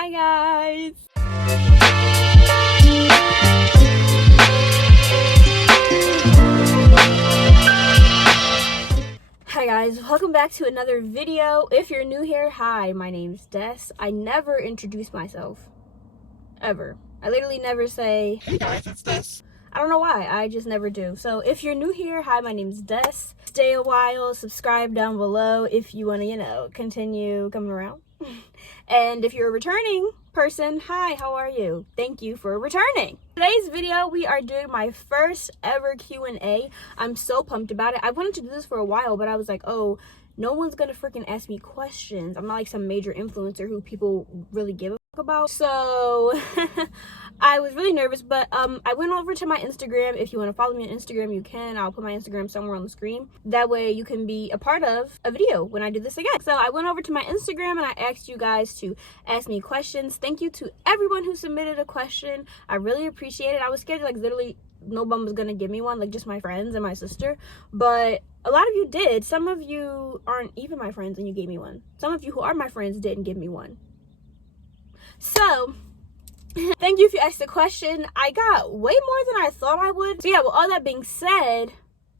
Hi guys! Hi guys, welcome back to another video. If you're new here, hi, my name's Des. I never introduce myself. Ever. I literally never say, hey guys, it's Des. I don't know why, I just never do. So if you're new here, hi, my name's Des. Stay a while, subscribe down below if you want to, continue coming around. And if you're a returning person, hi, how are you? Thank you for returning. Today's video, we are doing my first ever Q&A. I'm so pumped about it. I wanted to do this for a while, but I was like, oh, no one's gonna freaking ask me questions. I'm not like some major influencer who people really give a fuck about. So I was really nervous, but I went over to my Instagram. If you want to follow me on Instagram, you can. I'll put my Instagram somewhere on the screen. That way you can be a part of a video when I do this again. So I went over to my Instagram and I asked you guys to ask me questions. Thank you to everyone who submitted a question. I really appreciate it. I was scared, like, literally no one was gonna give me one, like just my friends and my sister, but a lot of you did. Some of you aren't even my friends and you gave me one. Some of you who are my friends didn't give me one. So thank you if you asked the question. I got way more than I thought I would. So yeah, with all that being said,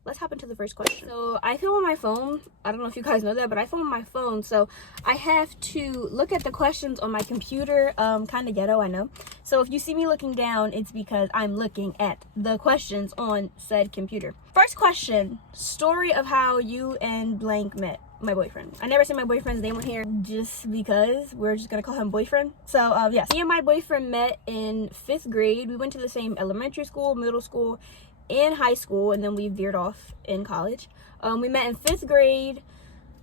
let's hop into the first question. So I film on my phone. I don't know if you guys know that, but I film on my phone. So I have to look at the questions on my computer. Kind of ghetto, I know. So if you see me looking down, it's because I'm looking at the questions on said computer. First question, story of how you and blank met. My boyfriend. I never say my boyfriend's name on here just because we're just gonna call him boyfriend. So yes, me and my boyfriend met in 5th grade. We went to the same elementary school, middle school, and high school, and then we veered off in college. We met in 5th grade.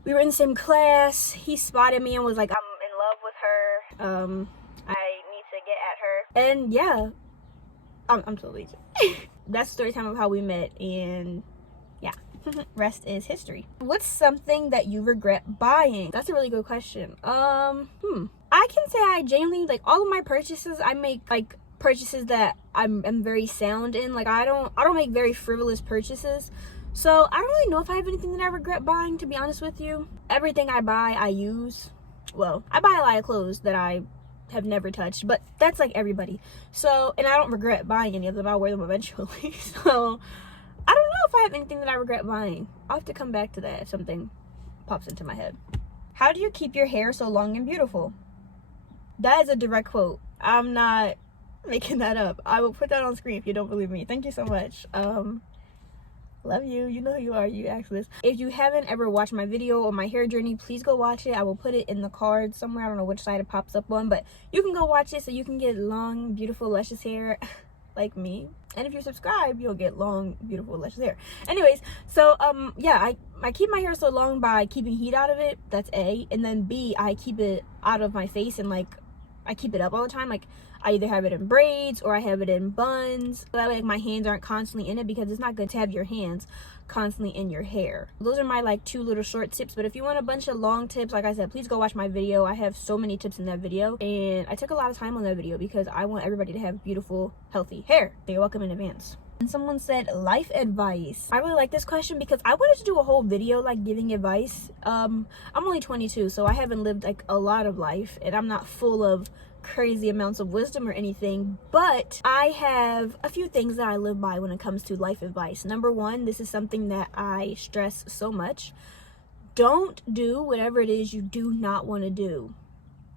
We were in the same class. He spotted me and was like, I'm in love with her. I need to get at her. And yeah, I'm totally that's the story time of how we met, and yeah. Rest is history. What's something that you regret buying? That's a really good question. I can say I genuinely, like, all of my purchases, I make like purchases that I'm very sound in. Like I don't make very frivolous purchases. So I don't really know if I have anything that I regret buying, to be honest with you. Everything I buy, I use. Well, I buy a lot of clothes that I have never touched, but that's like everybody. So, and I don't regret buying any of them. I'll wear them eventually. So I don't know if I have anything that I regret buying. I'll have to come back to that if something pops into my head. How do you keep your hair so long and beautiful? That is a direct quote. I'm not making that up. I will put that on screen if you don't believe me. Thank you so much. Love you. You know who you are. You asked this. If you haven't ever watched my video on my hair journey, please go watch it. I will put it in the card somewhere. I don't know which side it pops up on, but you can go watch it so you can get long, beautiful, luscious hair like me. And if you subscribe, you'll get long, beautiful, luscious hair. Anyways, so yeah, I keep my hair so long by keeping heat out of it. That's A. And then B, I keep it out of my face, and like I keep it up all the time. Like I either have it in braids or I have it in buns. So that way, like, my hands aren't constantly in it, because it's not good to have your hands constantly in your hair. Those are my like 2 little short tips. But if you want a bunch of long tips, like I said, please go watch my video. I have so many tips in that video, and I took a lot of time on that video because I want everybody to have beautiful, healthy hair. You're welcome in advance. And someone said life advice. I really like this question because I wanted to do a whole video like giving advice. I'm only 22, so I haven't lived like a lot of life, and I'm not full of crazy amounts of wisdom or anything, but I have a few things that I live by when it comes to life advice. Number 1, this is something that I stress so much: don't do whatever it is you do not want to do.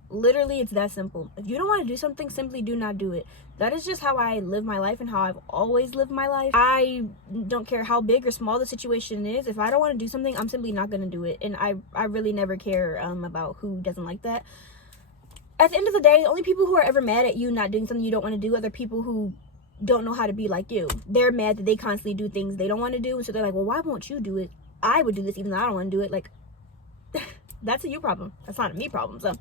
Literally, it's that simple. If you don't want to do something, simply do not do it. That is just how I live my life and how I've always lived my life. I don't care how big or small the situation is. If I don't want to do something, I'm simply not going to do it. And I really never care about who doesn't like that. At the end of the day, the only people who are ever mad at you not doing something you don't want to do are the people who don't know how to be like you. They're mad that they constantly do things they don't want to do, and so they're like, well, why won't you do it? I would do this even though I don't want to do it. Like, that's a you problem. That's not a me problem. So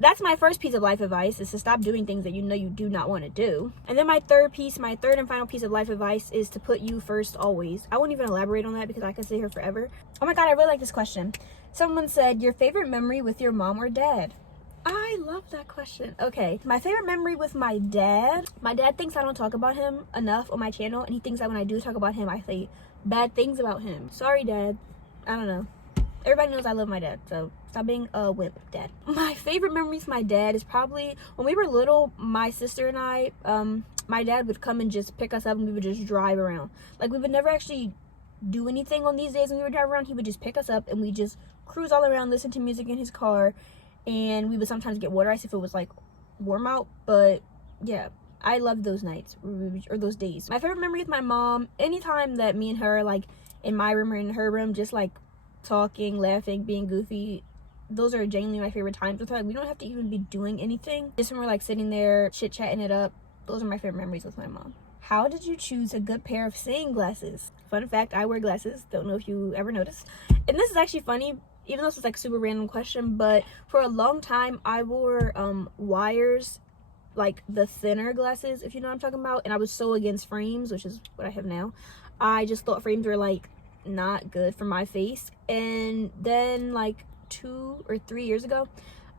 that's my first piece of life advice, is to stop doing things that you know you do not want to do. And then my third and final piece of life advice is to put you first always. I won't even elaborate on that because I could sit here forever. Oh my god, I really like this question. Someone said, your favorite memory with your mom or dad? I love that question. Okay, my favorite memory with my dad thinks I don't talk about him enough on my channel, and he thinks that when I do talk about him, I say bad things about him. Sorry, Dad. I don't know. Everybody knows I love my dad, so stop being a wimp, dad. My favorite memories with my dad is probably when we were little, my sister and I, my dad would come and just pick us up and we would just drive around. Like, we would never actually do anything on these days when we would drive around. He would just pick us up and we just cruise all around, listen to music in his car, and we would sometimes get water ice if it was like warm out. But yeah, I loved those nights or those days. My favorite memory with my mom, anytime that me and her, like in my room or in her room, just like talking, laughing, being goofy, those are genuinely my favorite times with her. Like, we don't have to even be doing anything, just when we're like sitting there chit-chatting it up. Those are my favorite memories with my mom. How did you choose a good pair of seeing glasses? Fun fact, I wear glasses. Don't know if you ever noticed. And this is actually funny, even though this is like a super random question, but for a long time I wore wires, like the thinner glasses, if you know what I'm talking about. And I was so against frames, which is what I have now. I just thought frames were like not good for my face. And then like 2 or 3 years ago,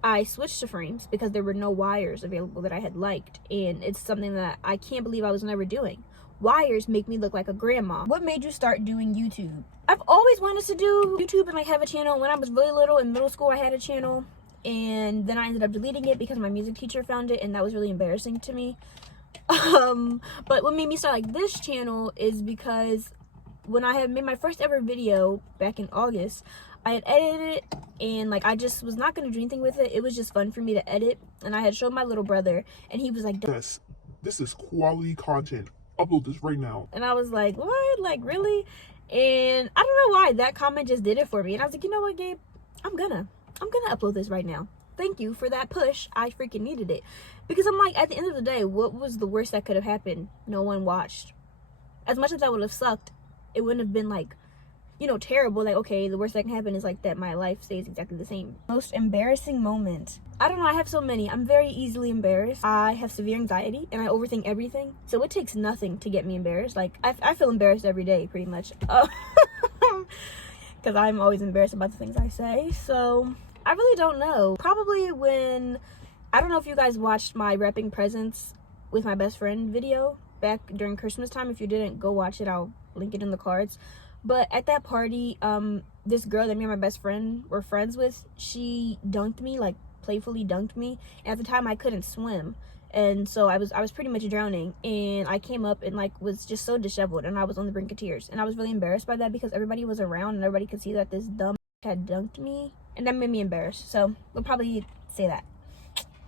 I switched to frames because there were no wires available that I had liked, and it's something that I can't believe I was never doing. Wires make me look like a grandma. What made you start doing YouTube? I've always wanted to do YouTube and like have a channel. When I was really little in middle school, I had a channel, and then I ended up deleting it because my music teacher found it, and that was really embarrassing to me. But what made me start like this channel is because when I had made my first ever video back in August, I had edited it, and like I just was not going to do anything with it. It was just fun for me to edit, and I had showed my little brother, and he was like, "Yes, this is quality content. Upload this right now." And I was like, what? Like, really? And I don't know why, that comment just did it for me. And I was like, you know what, Gabe? I'm gonna upload this right now. Thank you for that push. I freaking needed it. Because I'm like, at the end of the day, what was the worst that could have happened? No one watched. As much as that would have sucked, it wouldn't have been like, you know, terrible. Like, okay, the worst that can happen is like that my life stays exactly the same. Most embarrassing moment. I don't know, I have so many. I'm very easily embarrassed. I have severe anxiety and I overthink everything. So it takes nothing to get me embarrassed. Like, I feel embarrassed every day, pretty much. Because I'm always embarrassed about the things I say. So I really don't know. Probably when, I don't know if you guys watched my wrapping presents with my best friend video back during Christmas time. If you didn't, go watch it. I'll link it in the cards. But at that party, this girl that me and my best friend were friends with, she dunked me, like playfully dunked me. And at the time I couldn't swim, and so I was pretty much drowning, and I came up and like was just so disheveled, and I was on the brink of tears, and I was really embarrassed by that because everybody was around and everybody could see that this dumb had dunked me, and that made me embarrassed. So we'll probably say that.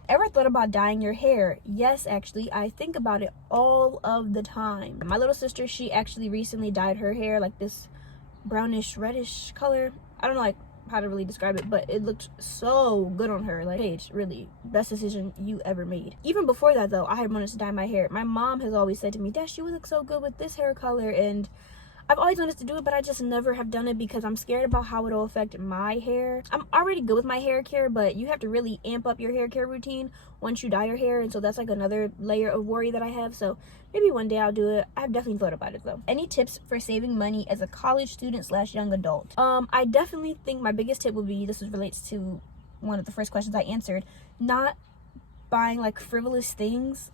Ever thought about dyeing your hair? Yes, actually, I think about it all of the time. My little sister, she actually recently dyed her hair like this brownish reddish color. I don't know like how to really describe it, but it looked so good on her. Like, Paige, really best decision you ever made. Even before that though, I had wanted to dye my hair. My mom has always said to me, Dash, you would look so good with this hair color, and I've always wanted to do it, but I just never have done it because I'm scared about how it'll affect my hair. I'm already good with my hair care, but you have to really amp up your hair care routine once you dye your hair, and so that's like another layer of worry that I have. So maybe one day I'll do it. I've definitely thought about it though. Any tips for saving money as a college student / young adult? I definitely think my biggest tip would be, this relates to one of the first questions I answered, not buying like frivolous things.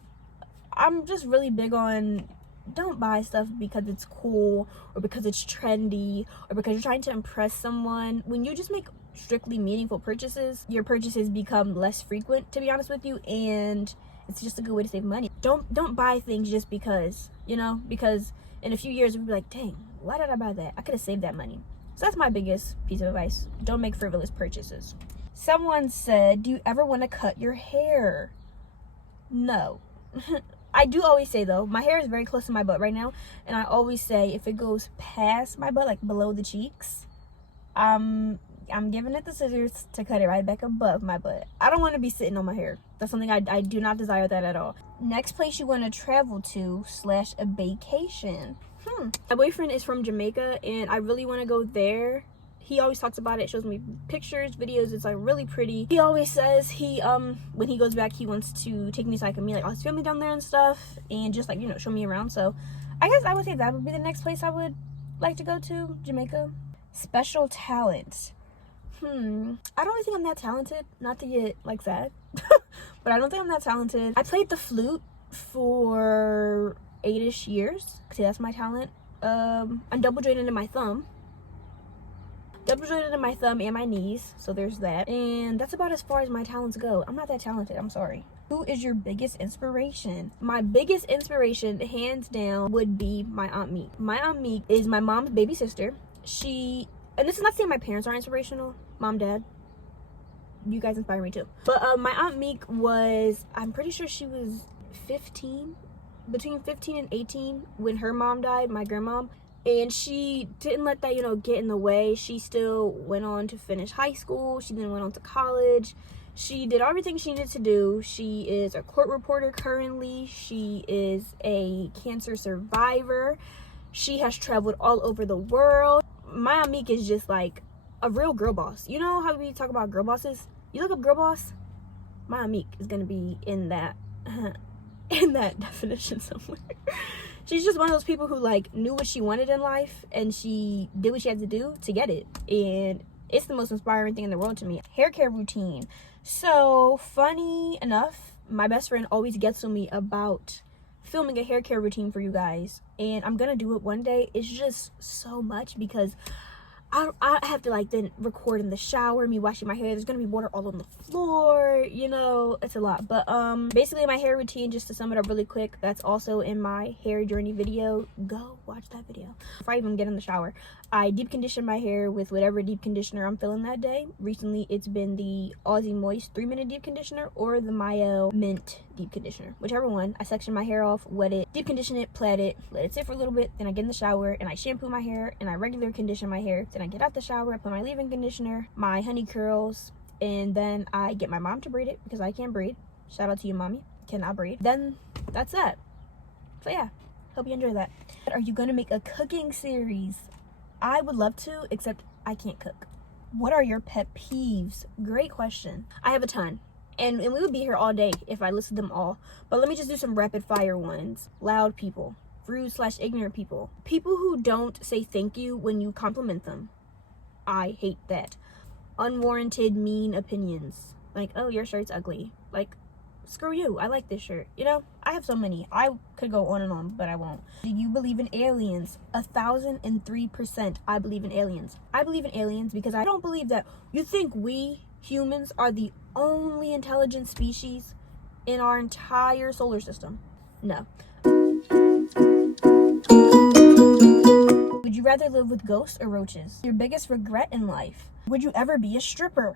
I'm just really big on, don't buy stuff because it's cool or because it's trendy or because you're trying to impress someone. When you just make strictly meaningful purchases, your purchases become less frequent, to be honest with you, and it's just a good way to save money. Don't buy things just because, you know, because in a few years you'll be like, dang, why did I buy that? I could have saved that money. So that's my biggest piece of advice. Don't make frivolous purchases. Someone said, do you ever want to cut your hair? No. I do always say though, my hair is very close to my butt right now, and I always say if it goes past my butt, like below the cheeks, I'm giving it the scissors to cut it right back above my butt. I don't want to be sitting on my hair. That's something I do not desire that at all. Next place you want to travel to / a vacation. My boyfriend is from Jamaica, and I really want to go there. He always talks about it, shows me pictures, videos. It's like really pretty. He always says he when he goes back, he wants to take me so I can meet like all his family down there and stuff, and just like, you know, show me around. So I guess I would say that would be the next place I would like to go to, Jamaica. Special talent. I don't really think I'm that talented, not to get like sad, but I don't think I'm that talented. I played the flute for 8-ish years. See, that's my talent. I'm double jointed in my thumb. double jointed in my thumb and my knees, so there's that. And that's about as far as my talents go. I'm not that talented, I'm sorry. Who is your biggest inspiration? My biggest inspiration, hands down, would be my Aunt Meek. My Aunt Meek is my mom's baby sister. And this is not saying my parents aren't inspirational. Mom, dad, you guys inspire me too. But my Aunt Meek was, I'm pretty sure she was 15, between 15 and 18 when her mom died, my grandmom. And she didn't let that, get in the way. She still went on to finish high school. She then went on to college. She did everything she needed to do. She is a court reporter currently. She is a cancer survivor. She has traveled all over the world. My Aunt Meek is just like a real girl boss. You know how we talk about girl bosses? You look up girl boss, my Aunt Meek is gonna be in that in that definition somewhere. She's just one of those people who like knew what she wanted in life and she did what she had to do to get it. And it's the most inspiring thing in the world to me. Hair care routine. So funny enough, my best friend always gets on me about filming a hair care routine for you guys. And I'm gonna do it one day. It's just so much because I have to like then record in the shower, me washing my hair. There's gonna be water all on the floor, it's a lot. But basically my hair routine, just to sum it up really quick, that's also in my hair journey video. Go watch that video. Before I even get in the shower, I deep condition my hair with whatever deep conditioner I'm feeling that day. Recently it's been the Aussie Moist 3-minute deep conditioner or the Mayo Mint deep conditioner, whichever one. I section my hair off, wet it, deep condition it, plait it, let it sit for a little bit, then I get in the shower and I shampoo my hair and I regular condition my hair. Then I get out the shower, I put my leave-in conditioner, my honey curls, and then I get my mom to braid it because I can't braid. Shout out to you, mommy. Cannot braid. Then that's that. So yeah, hope you enjoy that. Are you gonna make a cooking series? I would love to, except I can't cook. What are your pet peeves? Great question. I have a ton. And we would be here all day if I listed them all. But let me just do some rapid fire ones. Loud people. Rude/ignorant people. People who don't say thank you when you compliment them. I hate that. Unwarranted mean opinions. Like, oh, your shirt's ugly. Like, screw you. I like this shirt. I have so many. I could go on and on, but I won't. Do you believe in aliens? 1,003% I believe in aliens. I believe in aliens because I don't believe that you think we humans are the only intelligent species in our entire solar system. No. Would you rather live with ghosts or roaches? Your biggest regret in life? Would you ever be a stripper?